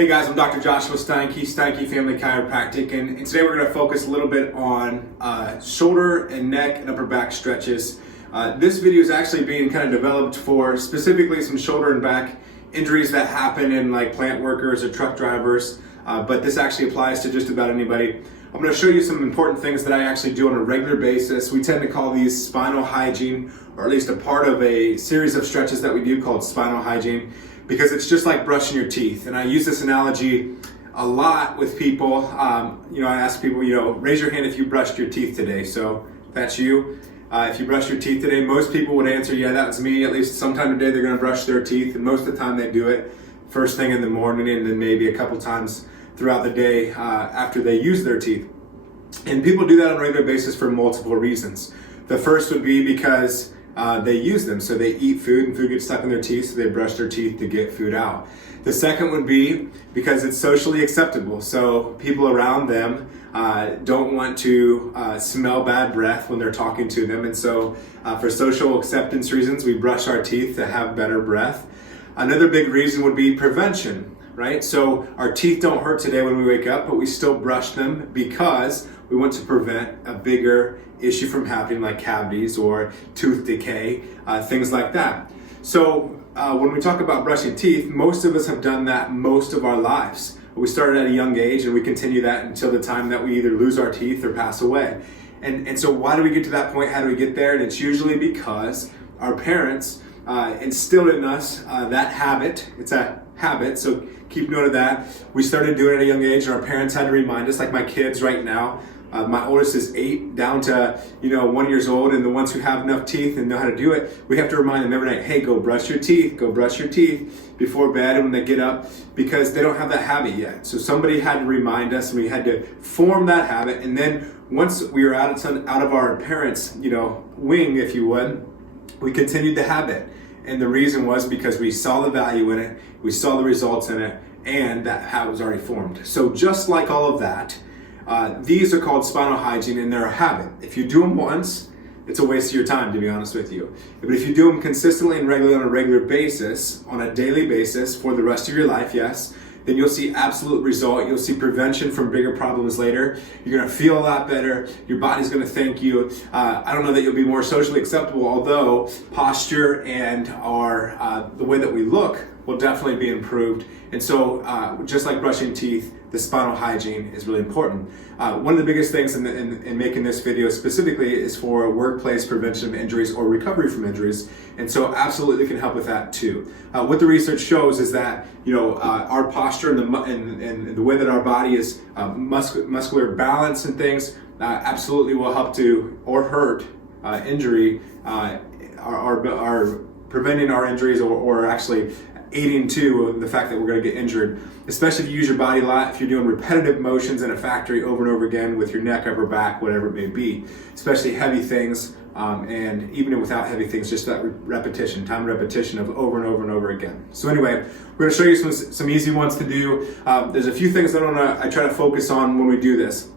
Hey guys, I'm Dr. Joshua Steinke, Steinke Family Chiropractic, and today we're going to focus a little bit on shoulder and neck and upper back stretches. This video is actually being kind of developed for specifically some shoulder and back injuries that happen in like plant workers or truck drivers, but this actually applies to just about anybody. I'm going to show you some important things that I actually do on a regular basis. We tend to call these spinal hygiene, or at least a part of a series of stretches that we do called spinal hygiene, because it's just like brushing your teeth. And I use this analogy a lot with people. I ask people, raise your hand if you brushed your teeth today. So if that's you. If you brush your teeth today, most people would answer, yeah, that's me. At least sometime today they're going to brush their teeth. And most of the time they do it first thing in the morning and then maybe a couple times throughout the day after they use their teeth. And people do that on a regular basis for multiple reasons. The first would be because they use them. So they eat food and food gets stuck in their teeth, so they brush their teeth to get food out. The second would be because it's socially acceptable. So people around them don't want to smell bad breath when they're talking to them. And so for social acceptance reasons, we brush our teeth to have better breath. Another big reason would be prevention, right? So our teeth don't hurt today when we wake up, but we still brush them because we want to prevent a bigger issue from happening, like cavities or tooth decay, things like that. So when we talk about brushing teeth, most of us have done that most of our lives. We started at a young age and we continue that until the time that we either lose our teeth or pass away. And so why do we get to that point? How do we get there? And it's usually because our parents instilled in us that habit. It's a habit, so keep note of that. We started doing it at a young age and our parents had to remind us, like my kids right now. My oldest is 8 down to 1 year old, and the ones who have enough teeth and know how to do it, we have to remind them every night, hey, go brush your teeth before bed and when they get up, because they don't have that habit yet. So somebody had to remind us and we had to form that habit. And then once we were out of our parents' wing, if you would, we continued the habit. And the reason was because we saw the value in it, we saw the results in it, and that habit was already formed. So just like all of that, these are called spinal hygiene and they're a habit. If you do them once, it's a waste of your time, to be honest with you. But if you do them consistently and regularly on a regular basis, on a daily basis for the rest of your life, yes, then you'll see absolute result. You'll see prevention from bigger problems later. You're going to feel a lot better. Your body's going to thank you. I don't know that you'll be more socially acceptable, although posture and the way that we look will definitely be improved. And so just like brushing teeth, the spinal hygiene is really important. One of the biggest things in making this video specifically is for workplace prevention of injuries or recovery from injuries. And so absolutely can help with that too. What the research shows is that our posture and the way that our body is muscular balance and things absolutely will help to or hurt injury, are preventing our injuries or actually aiding to the fact that we're going to get injured, especially if you use your body a lot, if you're doing repetitive motions in a factory over and over again with your neck, upper back, whatever it may be, especially heavy things, and even without heavy things, just that time repetition of over and over and over again. So anyway, we're going to show you some easy ones to do. There's a few things that I try to focus on when we do this.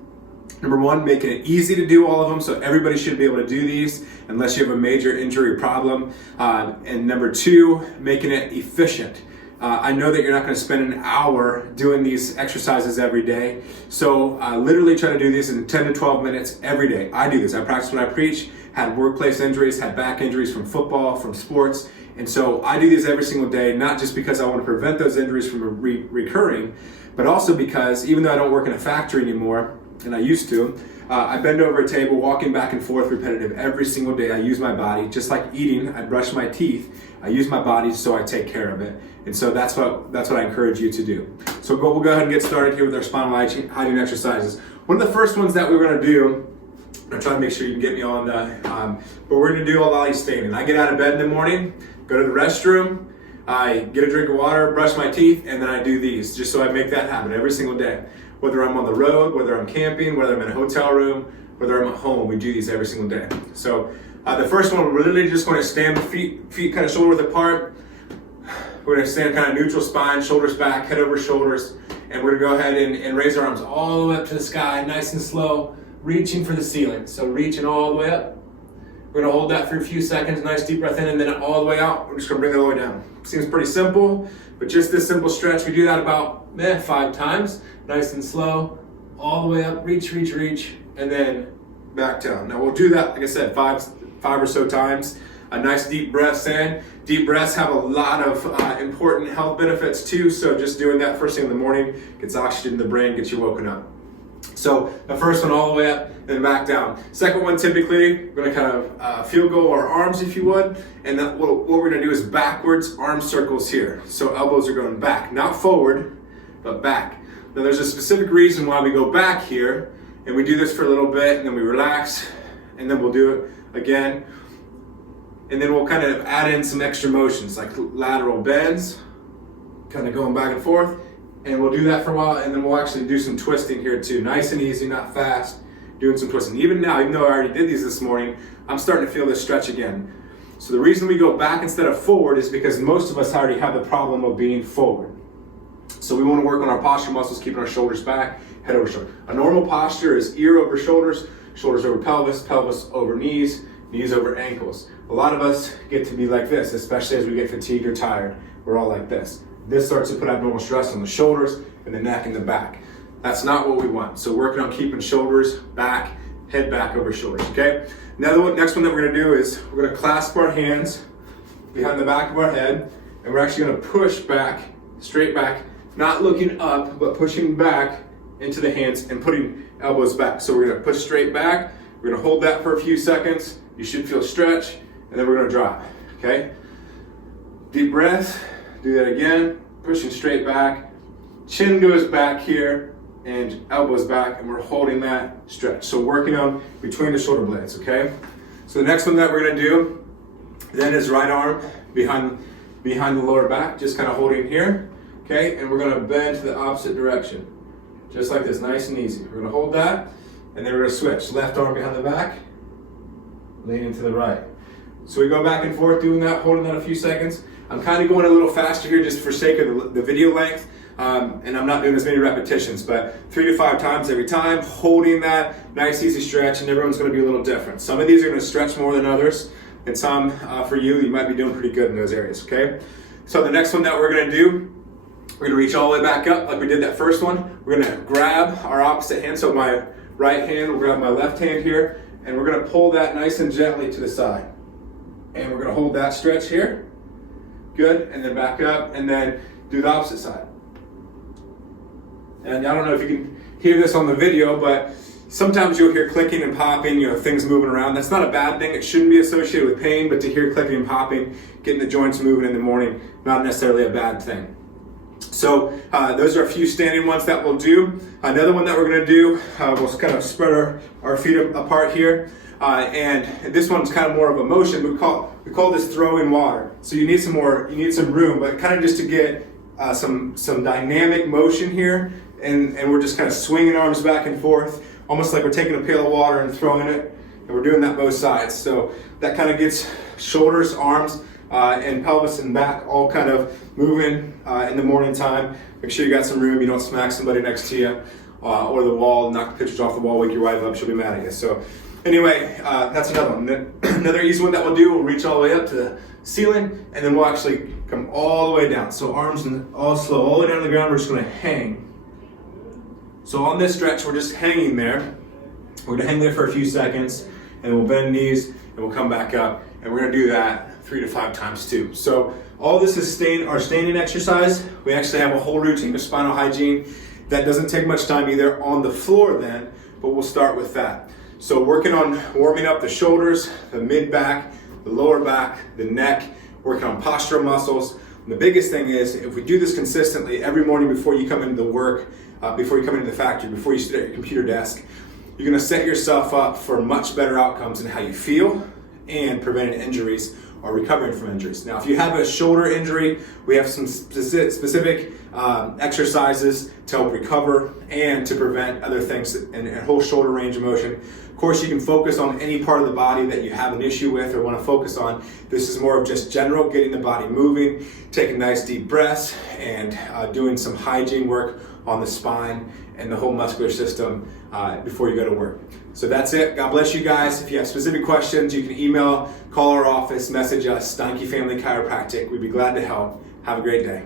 Number one, making it easy to do all of them, so everybody should be able to do these unless you have a major injury or problem. And number two, making it efficient. I know that you're not going to spend an hour doing these exercises every day, so literally try to do these in 10 to 12 minutes every day. I do this. I practice what I preach, had workplace injuries, had back injuries from football, from sports, and so I do these every single day, not just because I want to prevent those injuries from recurring, but also because even though I don't work in a factory anymore, and I used to, I bend over a table, walking back and forth repetitive every single day. I use my body, just like eating, I brush my teeth, I use my body so I take care of it. And so that's what I encourage you to do. So we'll go ahead and get started here with our spinal hygiene exercises. One of the first ones that we're going to do, I'm trying to make sure you can get me on but we're going to do a lolly standing. I get out of bed in the morning, go to the restroom, I get a drink of water, brush my teeth, and then I do these, just so I make that habit every single day. Whether I'm on the road, whether I'm camping, whether I'm in a hotel room, whether I'm at home, we do these every single day. So the first one, we're literally just going to stand with feet kind of shoulder width apart. We're going to stand kind of neutral spine, shoulders back, head over shoulders, and we're going to go ahead and raise our arms all the way up to the sky, nice and slow, reaching for the ceiling. So reaching all the way up. We're going to hold that for a few seconds, nice deep breath in, and then all the way out. We're just going to bring that all the way down. Seems pretty simple, but But just this simple stretch, we do that about 5 times, nice and slow, all the way up, reach, and then back down. Now we'll do that, like I said, five or so times. A nice deep breaths in. Deep breaths have a lot of important health benefits too, so just doing that first thing in the morning gets oxygen to the brain, gets you woken up. So the first one all the way up, then back down. Second one, typically, we're gonna kind of field goal our arms, if you would, and then what we're gonna do is backwards arm circles here. So elbows are going back, not forward, but back. Now there's a specific reason why we go back here, and we do this for a little bit, and then we relax, and then we'll do it again. And then we'll kind of add in some extra motions, like lateral bends, kind of going back and forth. And we'll do that for a while, and then we'll actually do some twisting here too. Nice and easy, not fast, doing some twisting. Even now, even though I already did these this morning, I'm starting to feel this stretch again. So the reason we go back instead of forward is because most of us already have the problem of being forward. So we want to work on our posture muscles, keeping our shoulders back, head over shoulder. A normal posture is ear over shoulders, shoulders over pelvis, pelvis over knees, knees over ankles. A lot of us get to be like this, especially as we get fatigued or tired. We're all like this. This starts to put abnormal stress on the shoulders and the neck and the back. That's not what we want. So working on keeping shoulders back, head back over shoulders, okay? Next one that we're gonna do is we're gonna clasp our hands behind the back of our head, and we're actually gonna push back, straight back, not looking up, but pushing back into the hands and putting elbows back. So we're gonna push straight back, we're gonna hold that for a few seconds, you should feel stretch, and then we're gonna drop, okay? Deep breath. Do that again, pushing straight back, chin goes back here, and elbows back, and we're holding that stretch. So working on between the shoulder blades, okay? So the next one that we're gonna do then is right arm behind the lower back, just kind of holding here, okay? And we're gonna bend to the opposite direction, just like this, nice and easy. We're gonna hold that, and then we're gonna switch. Left arm behind the back, leaning to the right. So we go back and forth doing that, holding that a few seconds. I'm kind of going a little faster here just for sake of the video length, and I'm not doing as many repetitions, but 3 to 5 times every time, holding that nice easy stretch, and everyone's going to be a little different. Some of these are going to stretch more than others, and some for you might be doing pretty good in those areas, okay? So the next one that we're going to do, we're going to reach all the way back up like we did that first one. We're going to grab our opposite hand, so my right hand will grab my left hand here, and we're going to pull that nice and gently to the side. And we're going to hold that stretch here. Good, and then back up, and then do the opposite side. And I don't know if you can hear this on the video, but sometimes you'll hear clicking and popping, things moving around. That's not a bad thing. It shouldn't be associated with pain, but to hear clicking and popping, getting the joints moving in the morning, not necessarily a bad thing. So those are a few standing ones that we'll do. Another one that we're gonna do, we'll kind of spread our feet apart here. And this one's kind of more of a motion. We call this throwing water. So you need some room, but kind of just to get some dynamic motion here. And we're just kind of swinging arms back and forth, almost like we're taking a pail of water and throwing it. And we're doing that both sides. So that kind of gets shoulders, arms, and pelvis and back all kind of moving in the morning time. Make sure you got some room. You don't smack somebody next to you or the wall, knock the pictures off the wall, wake your wife up. She'll be mad at you. So anyway, that's another one. Another easy one that we'll do, we'll reach all the way up to the ceiling, and then we'll actually come all the way down. So arms all slow, all the way down to the ground, we're just gonna hang. So on this stretch, we're just hanging there. We're gonna hang there for a few seconds, and we'll bend knees, and we'll come back up, and we're gonna do that 3 to 5 times too. So all this is our standing exercise. We actually have a whole routine of spinal hygiene that doesn't take much time either on the floor then, but we'll start with that. So working on warming up the shoulders, the mid-back, the lower back, the neck, working on postural muscles. And the biggest thing is, if we do this consistently every morning before you come into the work, before you come into the factory, before you sit at your computer desk, you're gonna set yourself up for much better outcomes in how you feel and preventing injuries or recovering from injuries. Now, if you have a shoulder injury, we have some specific exercises to help recover and to prevent other things and whole shoulder range of motion. Of course, you can focus on any part of the body that you have an issue with or want to focus on. This is more of just general, getting the body moving, taking nice deep breaths, and doing some hygiene work on the spine and the whole muscular system before you go to work. So that's it. God bless you guys. If you have specific questions, you can email, call our office, message us, Steinke Family Chiropractic. We'd be glad to help. Have a great day.